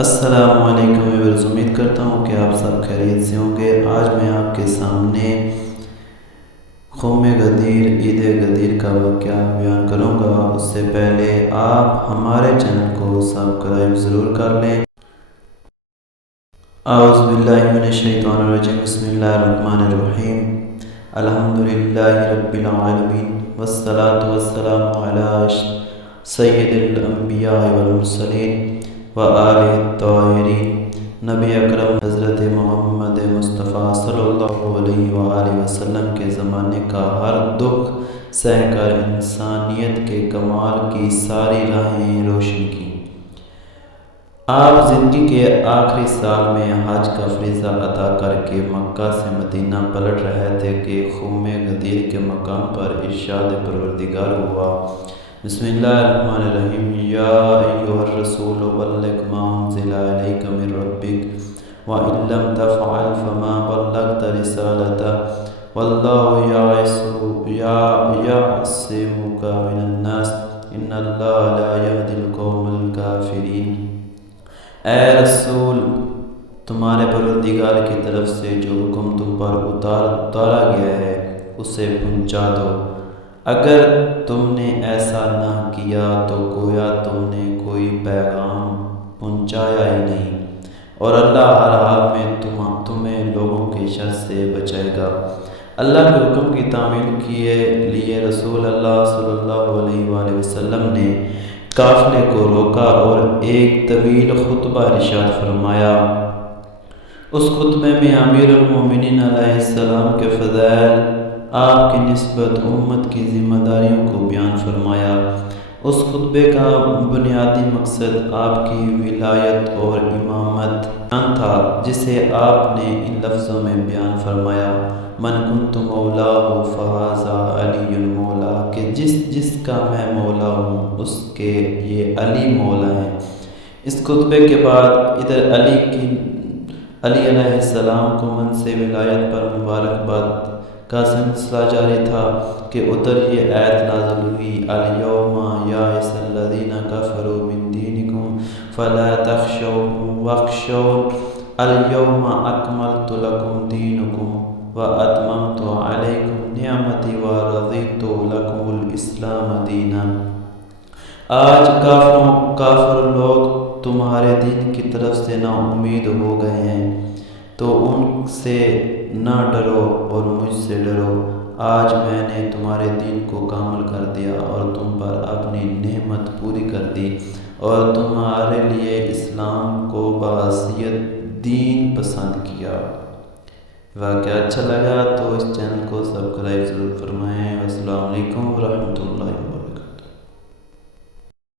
السلام علیکم ویورز، امید کرتا ہوں کہ آپ سب خیریت سے ہوں گے۔ آج میں آپ کے سامنے قوم غدیر عید غدیر کا واقعہ بیان کروں گا۔ اس سے پہلے آپ ہمارے چینل کو سبسکرائب ضرور کر لیں۔ اعوذ باللہ من الشیطان الرجیم، بسم اللہ الرحمن الرحیم۔ الحمدللہ رب العالمین والصلاة والسلام علی سید الانبیاء والمرسلین وآلہ الطاہرین۔ نبی اکرم حضرت محمد مصطفیٰ صلی اللہ علیہ وآلہ وسلم کے زمانے کا ہر دکھ سہ کر انسانیت کے کمال کی ساری راہیں روشن کی۔ آپ زندگی کے آخری سال میں حج کا فریضہ ادا کر کے مکہ سے مدینہ پلٹ رہے تھے کہ قوم غدیر کے مقام پر ارشاد پروردگار ہوا۔ بسم اللہ الرحمن الرحیم۔ یا ایھا الرسول بلغ ما انزل الیک من ربک وان لم تفعل فما بلغت رسالتہ واللہ یعصمک من الناس ان اللہ لا یہدی القوم الکافرین۔ اے رسول، تمہارے پروردگار کی طرف سے جو حکم تم پر اتارا گیا ہے اسے پہنچا دو۔ اگر تم نے ایسا نہ کیا تو گویا تم نے کوئی پیغام پہنچایا ہی نہیں، اور اللہ ہر حال میں تمہیں لوگوں کے شر سے بچائے گا۔ اللہ کے حکم کی تعمیل کے لیے رسول اللہ صلی اللہ علیہ وآلہ وسلم نے قافلے کو روکا اور ایک طویل خطبہ ارشاد فرمایا۔ اس خطبے میں امیر المومنین علیہ السلام کے فضائل، آپ کی نسبت، امت کی ذمہ داریوں کو بیان فرمایا۔ اس خطبے کا بنیادی مقصد آپ کی ولایت اور امامت بیان تھا، جسے آپ نے ان لفظوں میں بیان فرمایا: من کنت مولاہ فہذا علی المولا، کہ جس کا میں مولا ہوں اس کے یہ علی مولا ہیں۔ اس خطبے کے بعد ادھر علی علیہ السلام کو منصب ولایت پر مبارکباد کا سلسلہ جاری تھا کہ ادھر یہ آیت نازل ہوئی: الیوم یئس الذین کفروا من دینکم فلا تخشوہم واخشون الیوم اکملت لکم دینکم واتممت علیکم نعمتی ورضیت لکم الاسلام دینا۔ آج کافر لوگ تمہارے دین کی طرف سے نا امید ہو گئے ہیں، تو ان سے نہ ڈرو اور مجھ سے ڈرو۔ آج میں نے تمہارے دین کو کامل کر دیا اور تم پر اپنی نعمت پوری کر دی، اور تمہارے لیے اسلام کو بحیثیت دین پسند کیا۔ واقعہ اچھا لگا تو اس چینل کو سبسکرائب ضرور فرمائیں۔ السلام علیکم ورحمۃ اللہ وبرکاتہ۔